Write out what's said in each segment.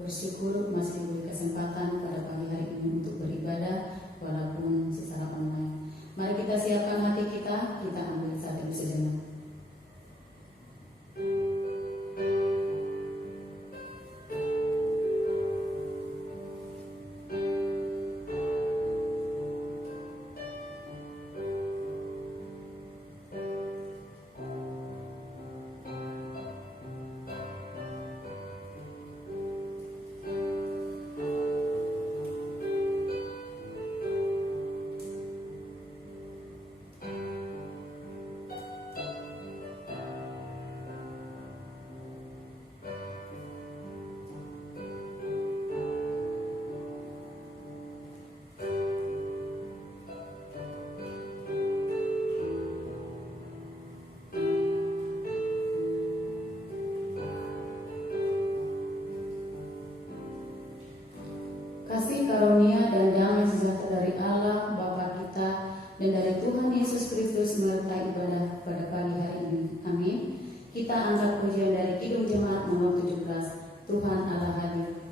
bersyukur masih diberi kesempatan pada pagi hari ini untuk beribadah walaupun secara online. Mari kita siapkan hati kita ambil saat ini sejenak. Kasih karunia dan damai sejahtera dari Allah Bapa kita dan dari Tuhan Yesus Kristus menyertai ibadah pada pagi hari ini. Amin. Kita angkat pujian dari Kidung Jemaat nomor 17. Tuhan Allah hadir.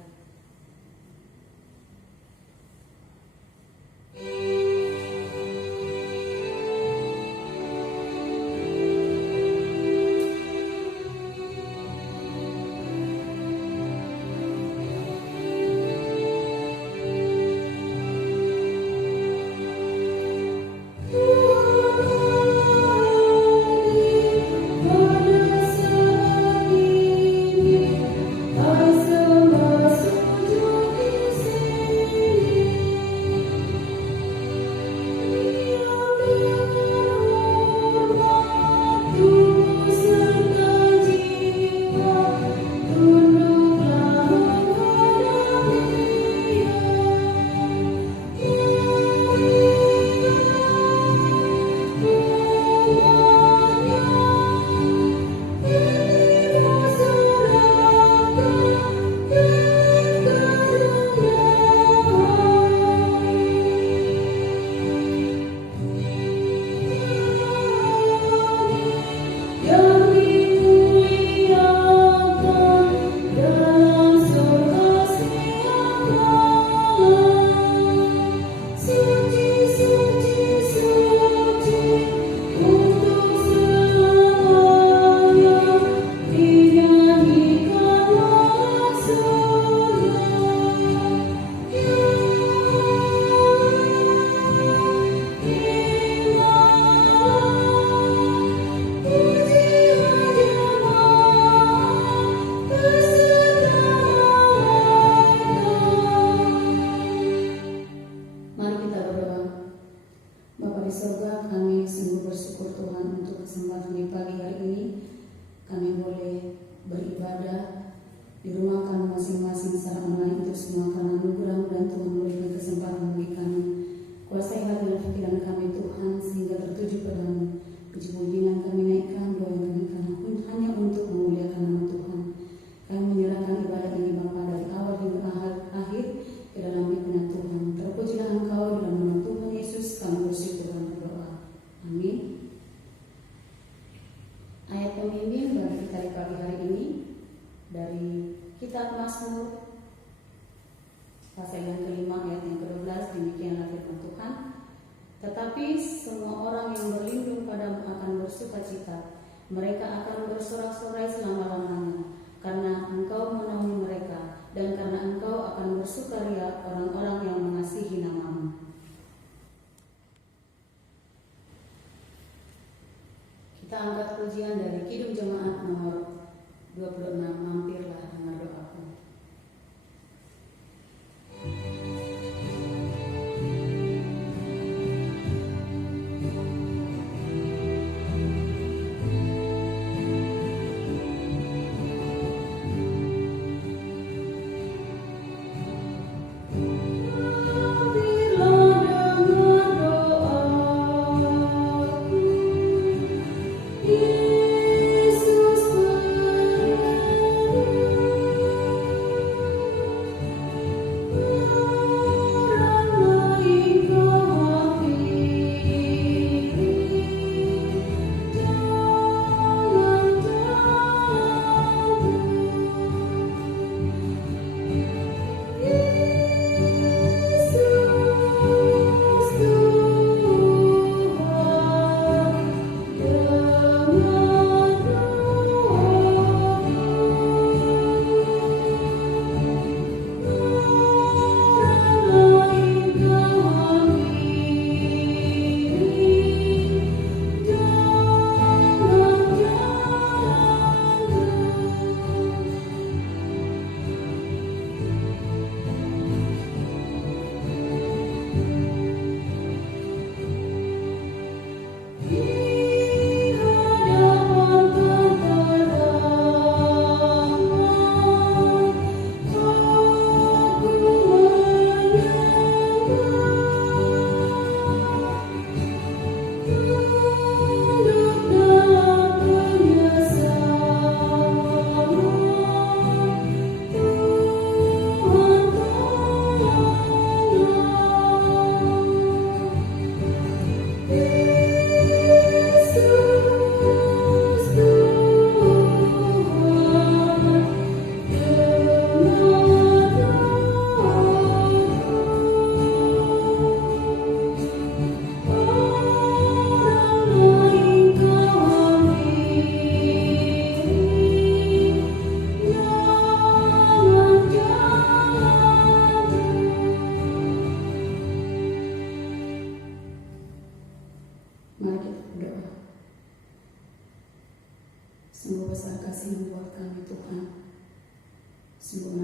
Mereka akan bersorak-sorai selama-lamanya, karena Engkau menaungi mereka, dan karena Engkau akan bersukaria orang-orang yang mengasihi nama-Mu. Kita angkat pujian dari Kidung Jemaat nomor 26, Mampirlah dengar doaku. Yesus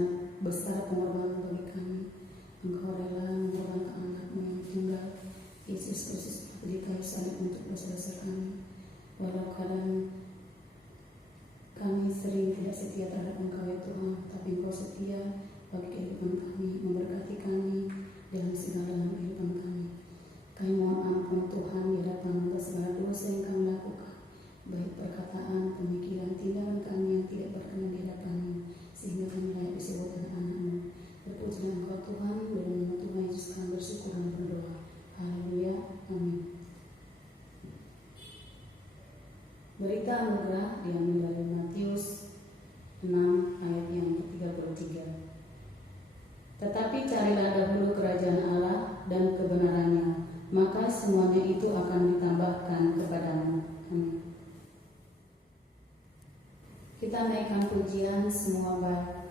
sangat besar pengorbanan bagi kami. Engkau rela mengorbankan anakmu yang tunggal, Yesus Kristus, di kayu salib untuk dosa-dosa kami. Walau kadang kami sering tidak setia terhadap Engkau ya Tuhan, tapi Engkau setia bagi kehidupan kami, memberkati kami dalam segala kehidupan kami. Kami mohon ampun Tuhan di hadapan atas segala dosa yang kami lakukan, baik perkataan, pemikiran, tindakan kami yang tidak berkenan di hadapan-Mu, sehingga kami layak disebut anak-anak-Mu. Berpujilah Engkau Tuhan, dalam nama Tuhan Yesus kami bersyukur dan berdoa. Haleluya, amin. Berita anugerah diambil dari Matius 6 ayat yang ke-33. Tetapi carilah dahulu kerajaan Allah dan kebenarannya, maka semuanya itu akan ditambahkan kepadamu. Amin. Kita naikkan pujian semua baik.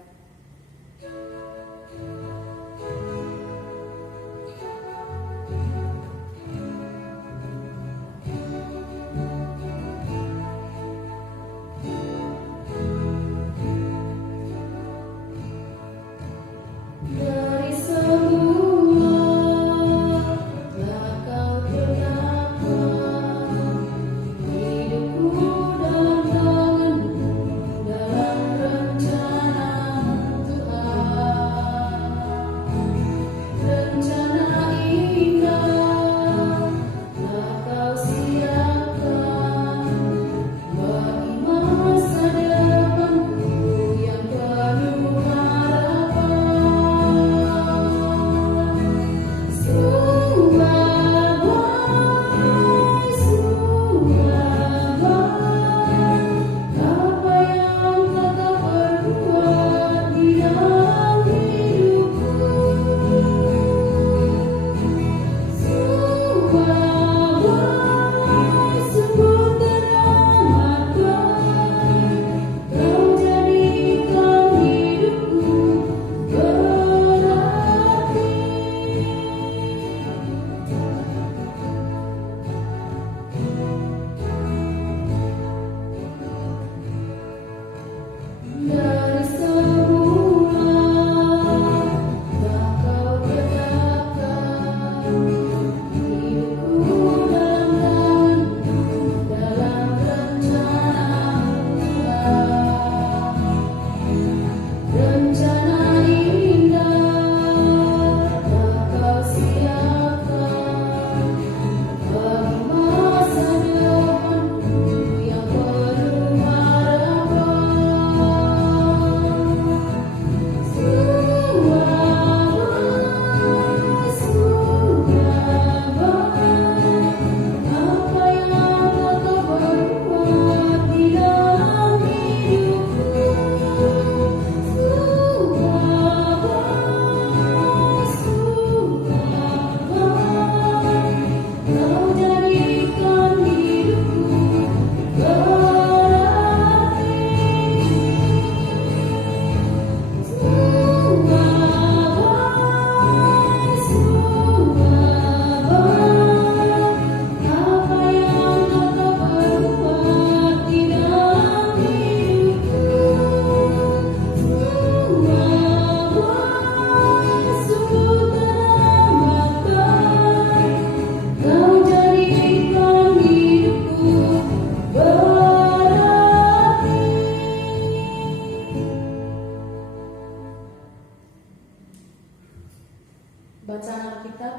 Bacaan Alkitab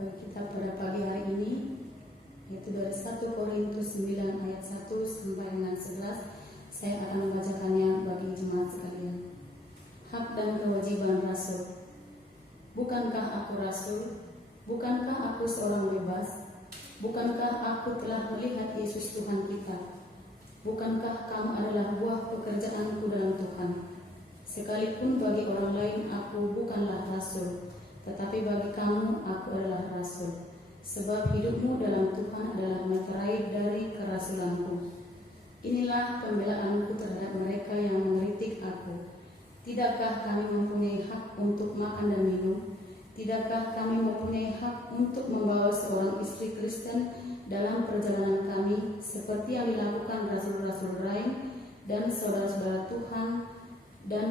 bagi kita pada pagi hari ini yaitu dari 1 Korintus 9 ayat 1 sampai dengan 11. Saya akan membacakannya bagi jemaat sekalian. Hak dan kewajiban rasul. Bukankah aku rasul? Bukankah aku seorang bebas? Bukankah aku telah melihat Yesus Tuhan kita? Bukankah kamu adalah buah pekerjaanku dalam Tuhan? Sekalipun bagi orang lain aku bukanlah rasul, tetapi bagi kamu aku adalah rasul. Sebab hidupmu dalam Tuhan adalah materai dari kerasulanku. Inilah pembelaanku terhadap mereka yang mengkritik aku. Tidakkah kami mempunyai hak untuk makan dan minum? Tidakkah kami mempunyai hak untuk membawa seorang istri Kristen dalam perjalanan kami, seperti yang dilakukan rasul-rasul lain dan saudara-saudara Tuhan dan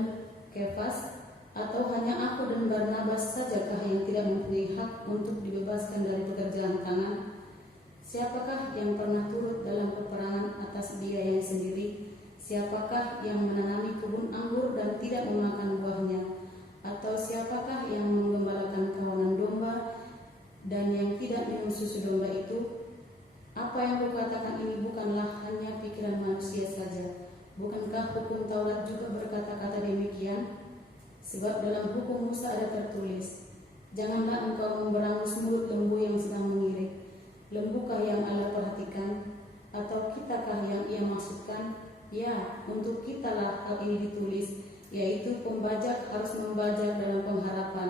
Kefas? Atau hanya aku dan Barnabas sajakah yang tidak mempunyai hak untuk dibebaskan dari pekerjaan tangan? Siapakah yang pernah turut dalam peperangan atas biaya sendiri? Siapakah yang menanami kebun anggur dan tidak memakan buahnya? Atau siapakah yang menggembalakan kawanan domba dan yang tidak minum susu domba itu? Apa yang kukatakan ini bukanlah hanya pikiran manusia saja. Bukankah hukum Taurat juga berkata-kata demikian? Sebab dalam hukum Musa ada tertulis, janganlah engkau memberangus mulut lembu yang sedang mengirik. Lembukah yang Allah perhatikan? Atau kitakah yang ia maksudkan? Ya, untuk kitalah hal ini ditulis, yaitu pembajak harus membajak dalam pengharapan,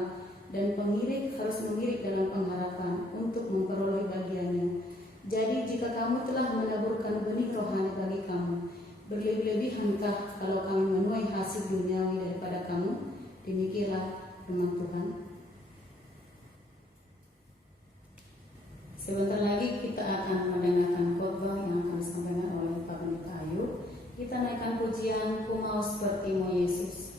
dan pengirik harus mengirik dalam pengharapan untuk memperoleh bagiannya. Jadi jika kamu telah menaburkan benih rohani bagi kamu, berlebih-lebihankah kalau kami menuai hasil duniawi daripada kamu? Demikianlah firman Tuhan. Sebentar lagi kita akan mendengarkan khotbah yang akan disampaikan oleh Pak Pendeta Ayu. Kita naikkan pujian Ku Mau Seperti-Mu Yesus.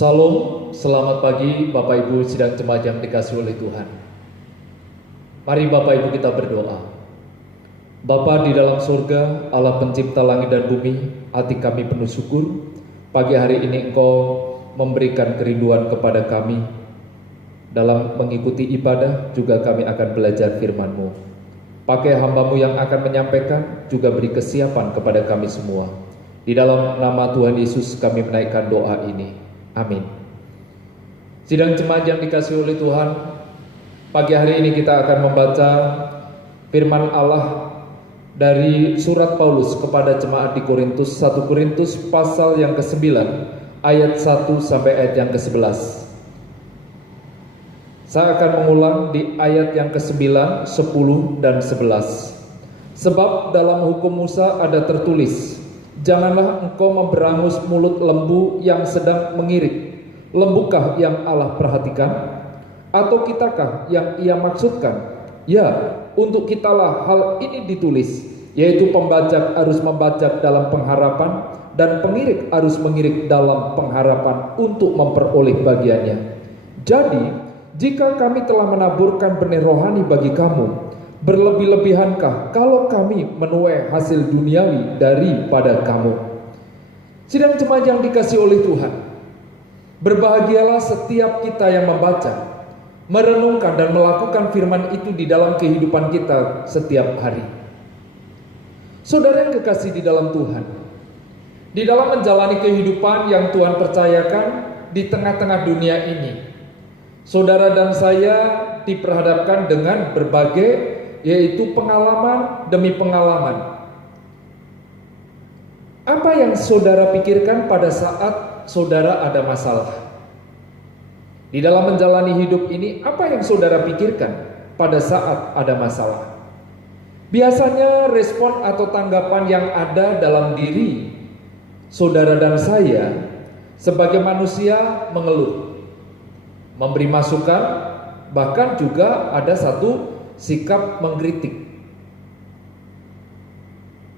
Salam, selamat pagi Bapak Ibu sidang jemaat yang dikasihi oleh Tuhan. Mari Bapak Ibu kita berdoa. Bapa di dalam surga, Allah pencipta langit dan bumi, hati kami penuh syukur. Pagi hari ini Engkau memberikan kerinduan kepada kami. Dalam mengikuti ibadah juga kami akan belajar firman-Mu. Pakai hamba-Mu yang akan menyampaikan, juga beri kesiapan kepada kami semua. Di dalam nama Tuhan Yesus kami menaikkan doa ini. Amin. Sidang jemaat yang dikasihi oleh Tuhan, pagi hari ini kita akan membaca firman Allah dari surat Paulus kepada jemaat di Korintus, 1 Korintus pasal yang ke-9 ayat 1 sampai ayat yang ke-11. Saya akan mengulang di ayat yang ke-9, 10 dan 11. Sebab dalam hukum Musa ada tertulis, janganlah engkau memberangus mulut lembu yang sedang mengirik. Lembukah yang Allah perhatikan? Atau kitakah yang ia maksudkan? Ya, untuk kitalah hal ini ditulis, yaitu pembajak harus membajak dalam pengharapan, dan pengirik harus mengirik dalam pengharapan untuk memperoleh bagiannya. Jadi, jika kami telah menaburkan benih rohani bagi kamu, berlebih-lebihankah kalau kami menuai hasil duniawi daripada kamu? Sidang jemaat yang dikasihi oleh Tuhan, berbahagialah setiap kita yang membaca, merenungkan dan melakukan firman itu di dalam kehidupan kita setiap hari. Saudara yang kekasih di dalam Tuhan, di dalam menjalani kehidupan yang Tuhan percayakan di tengah-tengah dunia ini. Saudara dan saya diperhadapkan dengan berbagai, yaitu pengalaman demi pengalaman. Apa yang saudara pikirkan pada saat saudara ada masalah? Di dalam menjalani hidup ini, apa yang saudara pikirkan pada saat ada masalah? Biasanya respon atau tanggapan yang ada dalam diri saudara dan saya sebagai manusia mengeluh, memberi masukan, bahkan juga ada satu sikap mengkritik.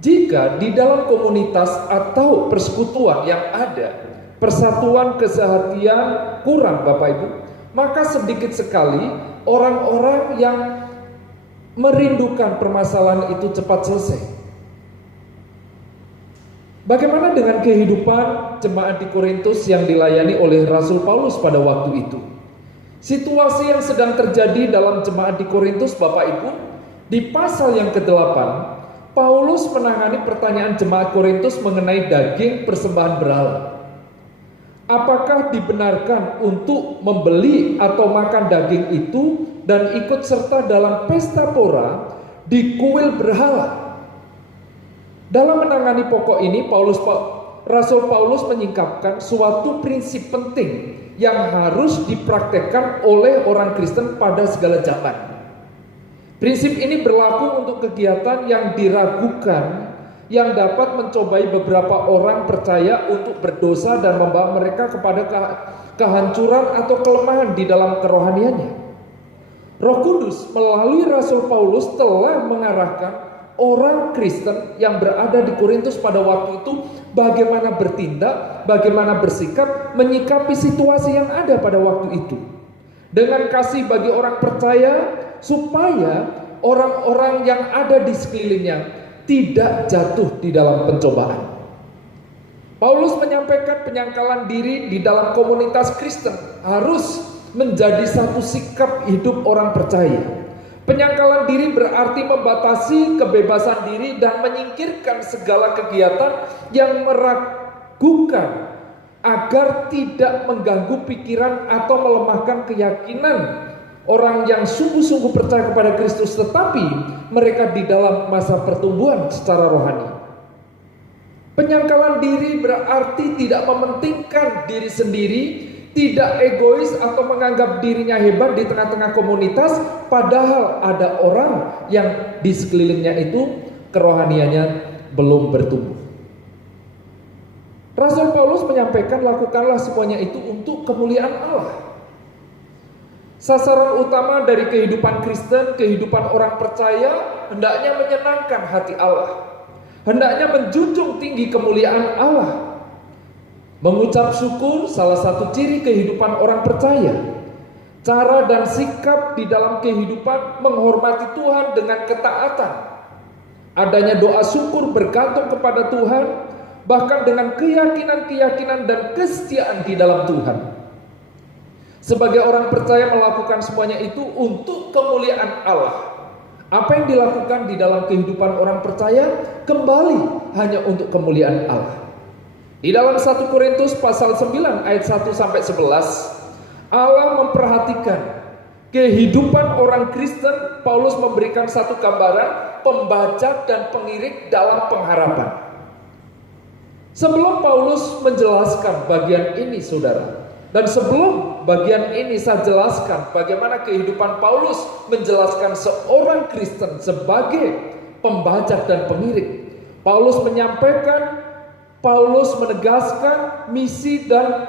Jika di dalam komunitas atau persekutuan yang ada persatuan kesehatian kurang Bapak Ibu, maka sedikit sekali orang-orang yang merindukan permasalahan itu cepat selesai. Bagaimana dengan kehidupan jemaat di Korintus yang dilayani oleh Rasul Paulus pada waktu itu? Situasi yang sedang terjadi dalam jemaat di Korintus Bapak Ibu, di pasal yang ke-8, Paulus menangani pertanyaan jemaat Korintus mengenai daging persembahan berhala. Apakah dibenarkan untuk membeli atau makan daging itu dan ikut serta dalam pesta pora di kuil berhala? Dalam menangani pokok ini, Rasul Paulus menyingkapkan suatu prinsip penting yang harus dipraktekkan oleh orang Kristen pada segala zaman. Prinsip ini berlaku untuk kegiatan yang diragukan, yang dapat mencobai beberapa orang percaya untuk berdosa dan membawa mereka kepada kehancuran atau kelemahan di dalam kerohaniannya. Roh Kudus melalui Rasul Paulus telah mengarahkan orang Kristen yang berada di Korintus pada waktu itu bagaimana bertindak, bagaimana bersikap, menyikapi situasi yang ada pada waktu itu. Dengan kasih bagi orang percaya, supaya orang-orang yang ada di sekelilingnya tidak jatuh di dalam pencobaan. Paulus menyampaikan penyangkalan diri di dalam komunitas Kristen harus menjadi satu sikap hidup orang percaya. Penyangkalan diri berarti membatasi kebebasan diri dan menyingkirkan segala kegiatan yang meragukan agar tidak mengganggu pikiran atau melemahkan keyakinan orang yang sungguh-sungguh percaya kepada Kristus, tetapi mereka di dalam masa pertumbuhan secara rohani. Penyangkalan diri berarti tidak mementingkan diri sendiri, tidak egois atau menganggap dirinya hebat di tengah-tengah komunitas, padahal ada orang yang di sekelilingnya itu kerohaniannya belum bertumbuh. Rasul Paulus menyampaikan, lakukanlah semuanya itu untuk kemuliaan Allah. Sasaran utama dari kehidupan Kristen, kehidupan orang percaya, hendaknya menyenangkan hati Allah. Hendaknya menjunjung tinggi kemuliaan Allah. Mengucap syukur salah satu ciri kehidupan orang percaya. Cara dan sikap di dalam kehidupan menghormati Tuhan dengan ketaatan. Adanya doa syukur bergantung kepada Tuhan, bahkan dengan keyakinan-keyakinan dan kesetiaan di dalam Tuhan. Sebagai orang percaya melakukan semuanya itu untuk kemuliaan Allah. Apa yang dilakukan di dalam kehidupan orang percaya kembali hanya untuk kemuliaan Allah. Di dalam 1 Korintus pasal 9 ayat 1 sampai 11, Allah memperhatikan kehidupan orang Kristen. Paulus memberikan satu gambaran pembajak dan pengirik dalam pengharapan. Sebelum Paulus menjelaskan bagian ini saudara, dan sebelum bagian ini saya jelaskan bagaimana kehidupan Paulus menjelaskan seorang Kristen sebagai pembajak dan pengirik. Paulus menegaskan misi dan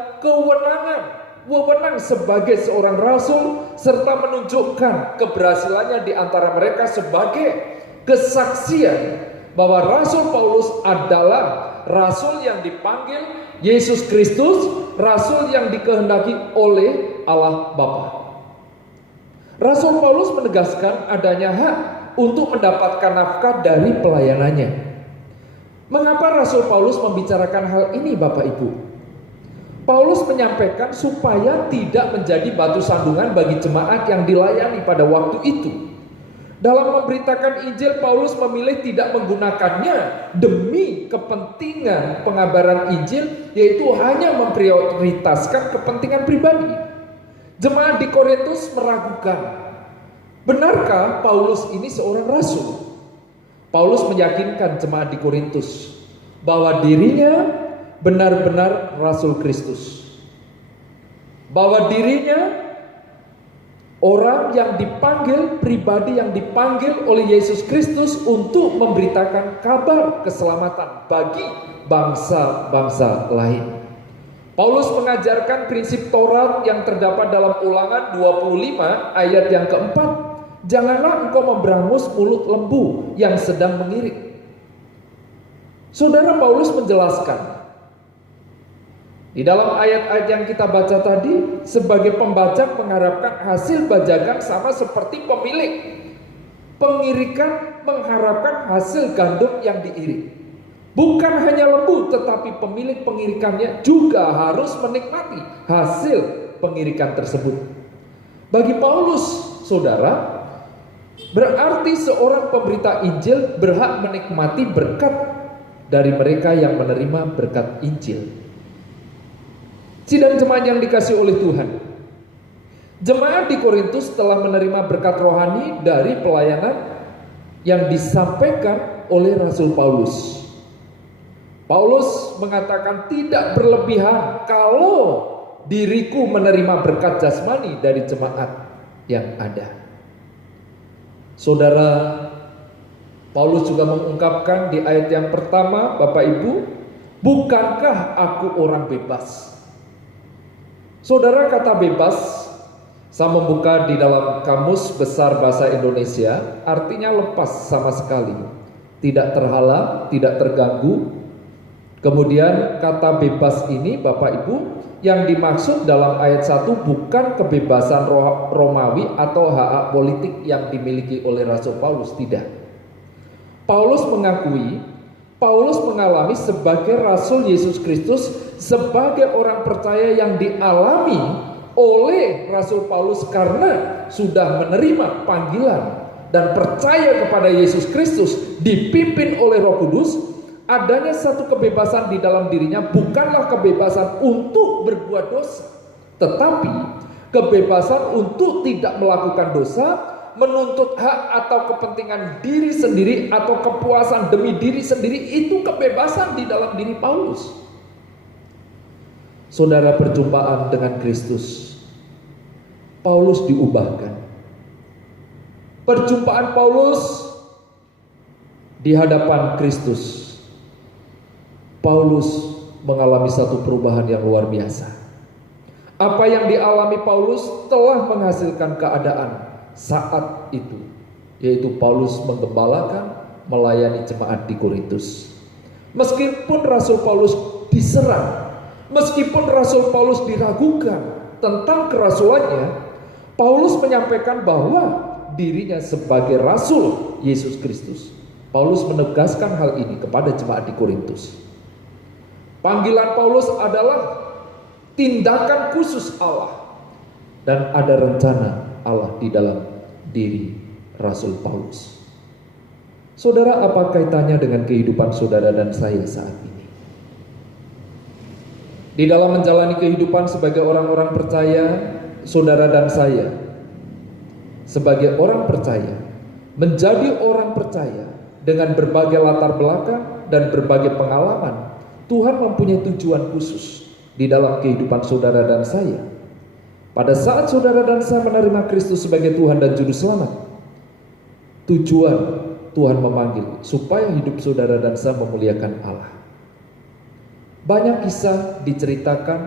wewenang sebagai seorang rasul, serta menunjukkan keberhasilannya di antara mereka sebagai kesaksian bahwa Rasul Paulus adalah rasul yang dipanggil Yesus Kristus, rasul yang dikehendaki oleh Allah Bapa. Rasul Paulus menegaskan adanya hak untuk mendapatkan nafkah dari pelayanannya. Mengapa Rasul Paulus membicarakan hal ini Bapak Ibu? Paulus menyampaikan supaya tidak menjadi batu sandungan bagi jemaat yang dilayani pada waktu itu. Dalam memberitakan Injil, Paulus memilih tidak menggunakannya demi kepentingan pengabaran Injil, yaitu hanya memprioritaskan kepentingan pribadi. Jemaat di Korintus meragukan, benarkah Paulus ini seorang rasul? Paulus meyakinkan jemaat di Korintus bahwa dirinya benar-benar rasul Kristus, bahwa dirinya orang yang dipanggil, pribadi yang dipanggil oleh Yesus Kristus untuk memberitakan kabar keselamatan bagi bangsa-bangsa lain. Paulus mengajarkan prinsip Taurat yang terdapat dalam Ulangan 25 ayat yang keempat. Janganlah engkau memberangus mulut lembu yang sedang mengirik. Saudara, Paulus menjelaskan di dalam ayat-ayat yang kita baca tadi, sebagai pembajak mengharapkan hasil bajakan sama seperti pemilik pengirikan mengharapkan hasil gandum yang diirik. Bukan hanya lembu, tetapi pemilik pengirikannya juga harus menikmati hasil pengirikan tersebut. Bagi Paulus, saudara, berarti seorang pemberita Injil berhak menikmati berkat dari mereka yang menerima berkat Injil. Sidang jemaat yang dikasihi oleh Tuhan, jemaat di Korintus telah menerima berkat rohani dari pelayanan yang disampaikan oleh Rasul Paulus. Paulus mengatakan tidak berlebihan kalau diriku menerima berkat jasmani dari jemaat yang ada. Saudara, Paulus juga mengungkapkan di ayat yang pertama, Bapak Ibu, bukankah aku orang bebas? Saudara, kata bebas, saya membuka di dalam Kamus Besar Bahasa Indonesia, artinya lepas sama sekali, tidak terhalang, tidak terganggu. Kemudian kata bebas ini, Bapak Ibu, yang dimaksud dalam ayat 1 bukan kebebasan Romawi atau hak politik yang dimiliki oleh Rasul Paulus, tidak. Paulus mengakui, Paulus mengalami sebagai Rasul Yesus Kristus, sebagai orang percaya yang dialami oleh Rasul Paulus karena sudah menerima panggilan dan percaya kepada Yesus Kristus, dipimpin oleh Roh Kudus. Adanya satu kebebasan di dalam dirinya, bukanlah kebebasan untuk berbuat dosa, tetapi kebebasan untuk tidak melakukan dosa, menuntut hak atau kepentingan diri sendiri atau kepuasan demi diri sendiri. Itu kebebasan di dalam diri Paulus. Saudara, perjumpaan dengan Kristus, Paulus diubahkan. Perjumpaan Paulus di hadapan Kristus, Paulus mengalami satu perubahan yang luar biasa. Apa yang dialami Paulus telah menghasilkan keadaan saat itu, yaitu Paulus menggembalakan, melayani jemaat di Korintus. Meskipun Rasul Paulus diserang, meskipun Rasul Paulus diragukan tentang kerasulannya, Paulus menyampaikan bahwa dirinya sebagai Rasul Yesus Kristus. Paulus menegaskan hal ini kepada jemaat di Korintus. Panggilan Paulus adalah tindakan khusus Allah, dan ada rencana Allah di dalam diri Rasul Paulus. Saudara, apa kaitannya dengan kehidupan saudara dan saya saat ini? Di dalam menjalani kehidupan sebagai orang-orang percaya, saudara dan saya sebagai orang percaya, menjadi orang percaya dengan berbagai latar belakang dan berbagai pengalaman, Tuhan mempunyai tujuan khusus di dalam kehidupan saudara dan saya. Pada saat saudara dan saya menerima Kristus sebagai Tuhan dan Juru Selamat, tujuan Tuhan memanggil supaya hidup saudara dan saya memuliakan Allah. Banyak kisah diceritakan,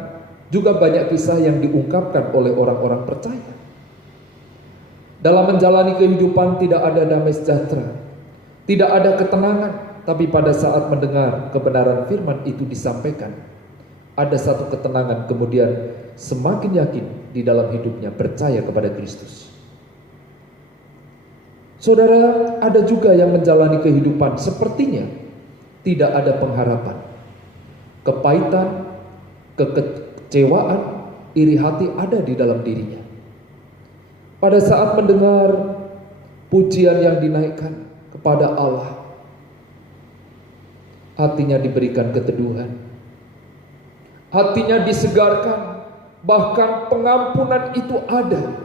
juga banyak kisah yang diungkapkan oleh orang-orang percaya. Dalam menjalani kehidupan tidak ada damai sejahtera, tidak ada ketenangan. Tapi pada saat mendengar kebenaran firman itu disampaikan, ada satu ketenangan, kemudian semakin yakin di dalam hidupnya percaya kepada Kristus. Saudara, ada juga yang menjalani kehidupan sepertinya tidak ada pengharapan. Kepahitan, kekecewaan, iri hati ada di dalam dirinya. Pada saat mendengar pujian yang dinaikkan kepada Allah. Hatinya diberikan keteduhan, hatinya disegarkan, bahkan pengampunan itu ada.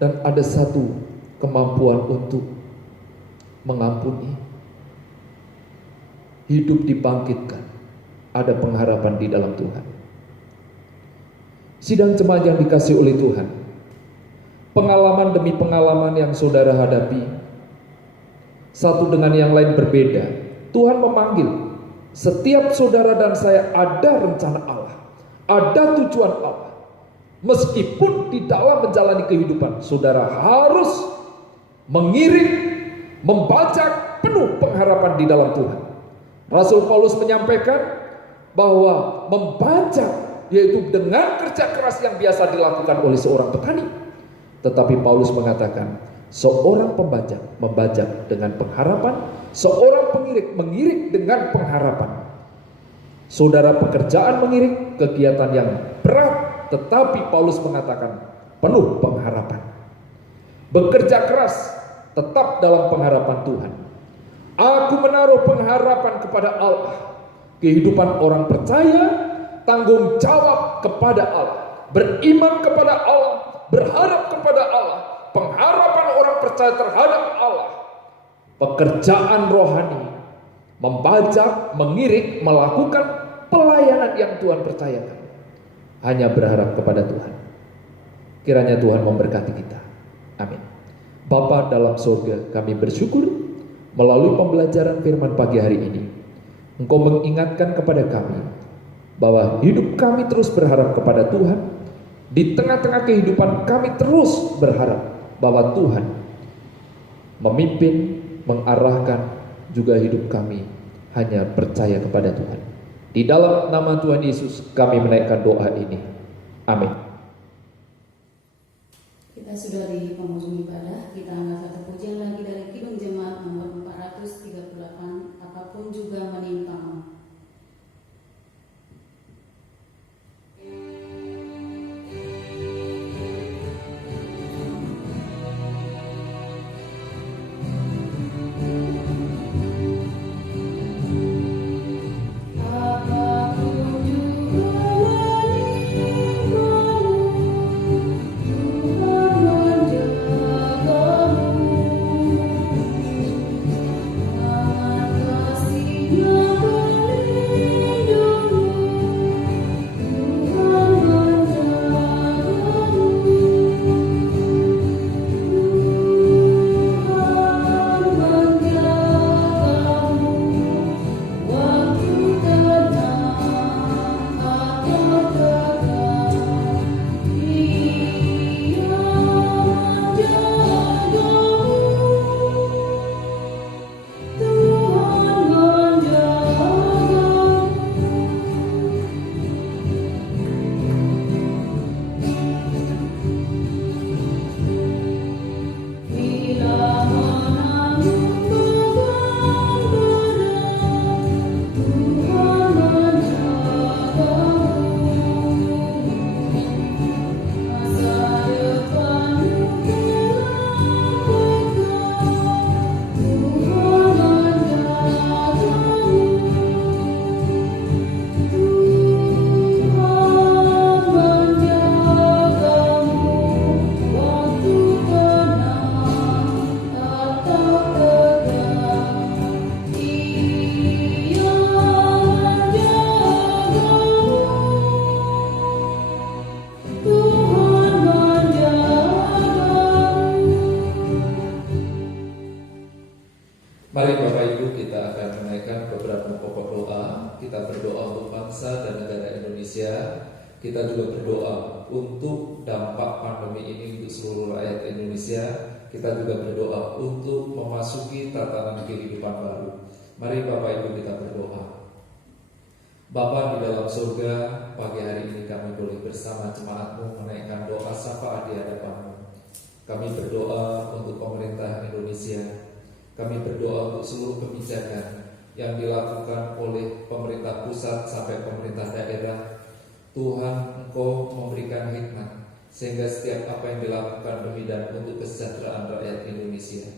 Dan ada satu kemampuan untuk mengampuni. Hidup dibangkitkan, ada pengharapan di dalam Tuhan. Sidang jemaat yang dikasihi oleh Tuhan, pengalaman demi pengalaman yang saudara hadapi, satu dengan yang lain berbeda. Tuhan memanggil setiap saudara dan saya, ada rencana Allah, ada tujuan Allah. Meskipun di dalam menjalani kehidupan, saudara harus mengiring, membaca penuh pengharapan di dalam Tuhan. Rasul Paulus menyampaikan bahwa membaca, yaitu dengan kerja keras yang biasa dilakukan oleh seorang petani. Tetapi Paulus mengatakan, seorang pembaca membaca dengan pengharapan, seorang pengiring mengiring dengan pengharapan. Saudara, pekerjaan mengiring kegiatan yang berat, tetapi Paulus mengatakan penuh pengharapan. Bekerja keras tetap dalam pengharapan Tuhan. Aku menaruh pengharapan kepada Allah. Kehidupan orang percaya, tanggung jawab kepada Allah, beriman kepada Allah, berharap kepada Allah, pengharapan orang percaya terhadap Allah. Pekerjaan rohani, membaca, mengiring, melakukan pelayanan yang Tuhan percayakan. Hanya berharap kepada Tuhan. Kiranya Tuhan memberkati kita. Amin. Bapa dalam surga, kami bersyukur melalui pembelajaran firman pagi hari ini, Engkau mengingatkan kepada kami bahwa hidup kami terus berharap kepada Tuhan. Di tengah-tengah kehidupan kami terus berharap bahwa Tuhan memimpin, mengarahkan juga hidup kami hanya percaya kepada Tuhan. Di dalam nama Tuhan Yesus kami menaikkan doa ini. Amin. Kita sudah di penghujung ibadah. Kita angkat satu pujian lagi dari Kidung Jemaat nomor 438. Apapun juga menimpamu. Mari Bapak Ibu, kita akan menaikkan beberapa pokok doa. Kita berdoa untuk bangsa dan negara Indonesia. Kita juga berdoa untuk dampak pandemi ini untuk seluruh rakyat Indonesia. Kita juga berdoa untuk memasuki tatanan kehidupan baru. Mari Bapak Ibu kita berdoa. Bapa di dalam surga, pagi hari ini kami boleh bersama jemaat-Mu menaikkan doa syafaat di hadapan-Mu. Kami berdoa untuk pemerintah Indonesia. Kami berdoa untuk seluruh kebijakan yang dilakukan oleh pemerintah pusat sampai pemerintah daerah. Tuhan, Engkau memberikan hikmat sehingga setiap apa yang dilakukan demi dan untuk kesejahteraan rakyat Indonesia.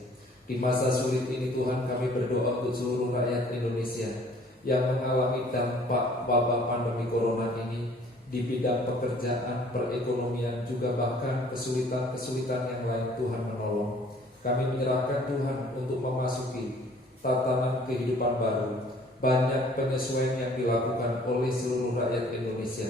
Di masa sulit ini Tuhan, kami berdoa untuk seluruh rakyat Indonesia yang mengalami dampak wabah pandemi corona ini di bidang pekerjaan, perekonomian, juga bahkan kesulitan-kesulitan yang lain. Tuhan menolong. Kami menyerahkan Tuhan untuk memasuki tatanan kehidupan baru. Banyak penyesuaian yang dilakukan oleh seluruh rakyat Indonesia.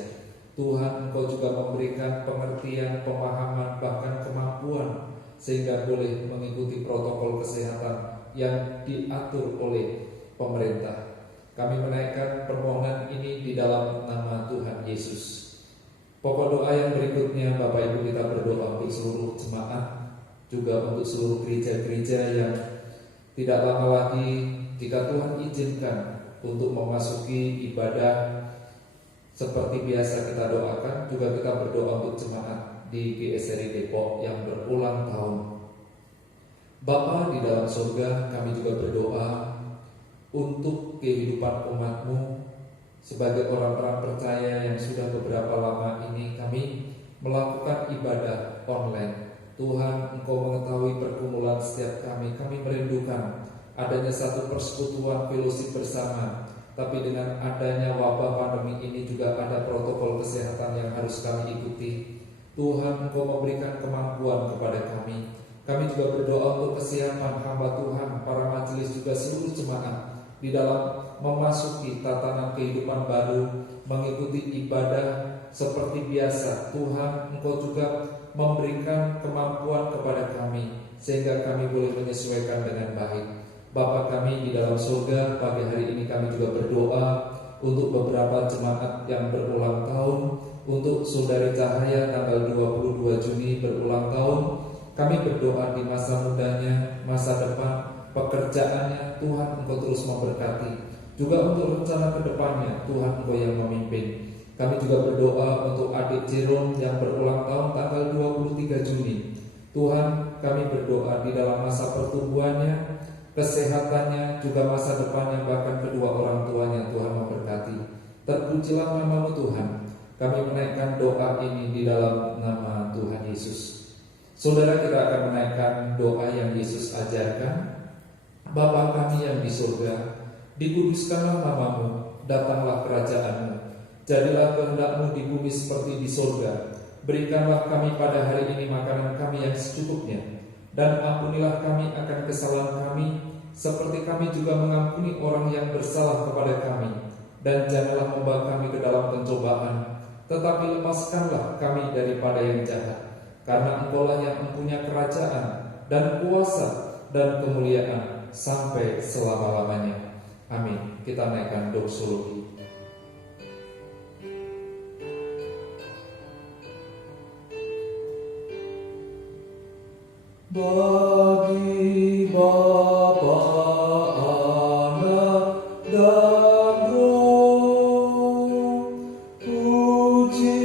Tuhan, Engkau juga memberikan pengertian, pemahaman, bahkan kemampuan sehingga boleh mengikuti protokol kesehatan yang diatur oleh pemerintah. Kami menaikkan permohonan ini di dalam nama Tuhan Yesus. Pokok doa yang berikutnya, Bapak Ibu, kita berdoa untuk seluruh jemaat, juga untuk seluruh gereja-gereja yang tidak lama lagi, jika Tuhan izinkan, untuk memasuki ibadah seperti biasa kita doakan. Juga kita berdoa untuk jemaat di GSRI Depok yang berulang tahun. Bapa di dalam surga, kami juga berdoa untuk kehidupan umat-Mu sebagai orang-orang percaya yang sudah beberapa lama ini kami melakukan ibadah online. Tuhan, Engkau mengetahui pergumulan setiap kami. Kami merindukan adanya satu persekutuan fellowship bersama. Tapi dengan adanya wabah pandemi ini juga ada protokol kesehatan yang harus kami ikuti. Tuhan, Engkau memberikan kemampuan kepada kami. Kami juga berdoa untuk kesiapan hamba Tuhan, para majelis, juga seluruh jemaat di dalam memasuki tatanan kehidupan baru, mengikuti ibadah seperti biasa. Tuhan, Engkau juga memberikan kemampuan kepada kami sehingga kami boleh menyesuaikan dengan baik. Bapa kami di dalam surga, pagi hari ini kami juga berdoa untuk beberapa jemaat yang berulang tahun. Untuk Saudari Cahaya tanggal 22 Juni berulang tahun. Kami berdoa di masa mudanya, masa depan, pekerjaannya, Tuhan Engkau terus memberkati. Juga untuk rencana ke depannya, Tuhan Engkau yang memimpin. Kami juga berdoa untuk adik Jerome yang berulang tahun tanggal 23 Juni. Tuhan, kami berdoa di dalam masa pertumbuhannya, kesehatannya, juga masa depannya, bahkan kedua orang tuanya, Tuhan memberkati. Terpujilah nama-Mu Tuhan. Kami menaikkan doa ini di dalam nama Tuhan Yesus. Saudara, kita akan menaikkan doa yang Yesus ajarkan. Bapa kami yang di surga, dikuduskanlah nama-Mu, datanglah kerajaan-Mu, jadilah kehendak-Mu di bumi seperti di surga. Berikanlah kami pada hari ini makanan kami yang secukupnya, dan ampunilah kami akan kesalahan kami, seperti kami juga mengampuni orang yang bersalah kepada kami. Dan janganlah membawa kami ke dalam pencobaan, tetapi lepaskanlah kami daripada yang jahat. Karena Engkau-lah yang mempunyai kerajaan dan kuasa dan kemuliaan sampai selama-lamanya. Amin. Kita naikkan doksologi. Bagi Bapa, Anak, dan Roh, puji,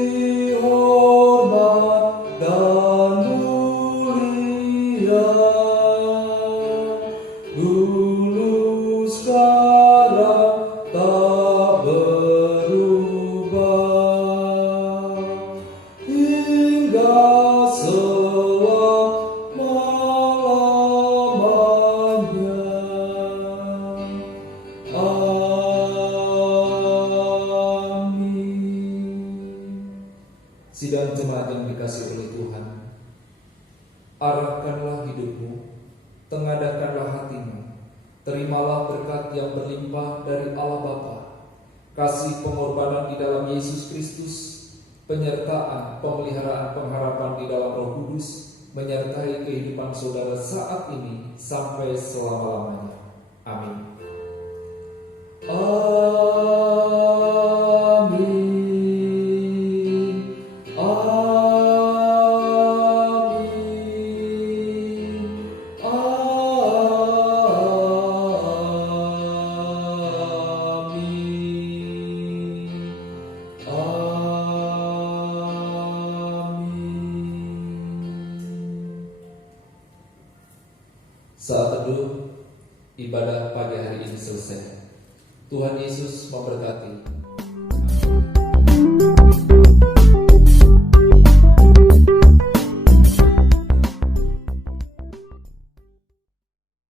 hormat, dan mulia, dulu, sekarang, tak berubah, hingga sidang jemaat yang dikasihi oleh Tuhan, arahkanlah hidupmu, tengadakanlah hatimu, terimalah berkat yang berlimpah dari Allah Bapa, kasih pengorbanan di dalam Yesus Kristus, penyertaan, pemeliharaan, pengharapan di dalam Roh Kudus, menyertai kehidupan saudara saat ini sampai selama-lamanya. Amin. Saat teduh ibadah pagi hari ini selesai. Tuhan Yesus memberkati.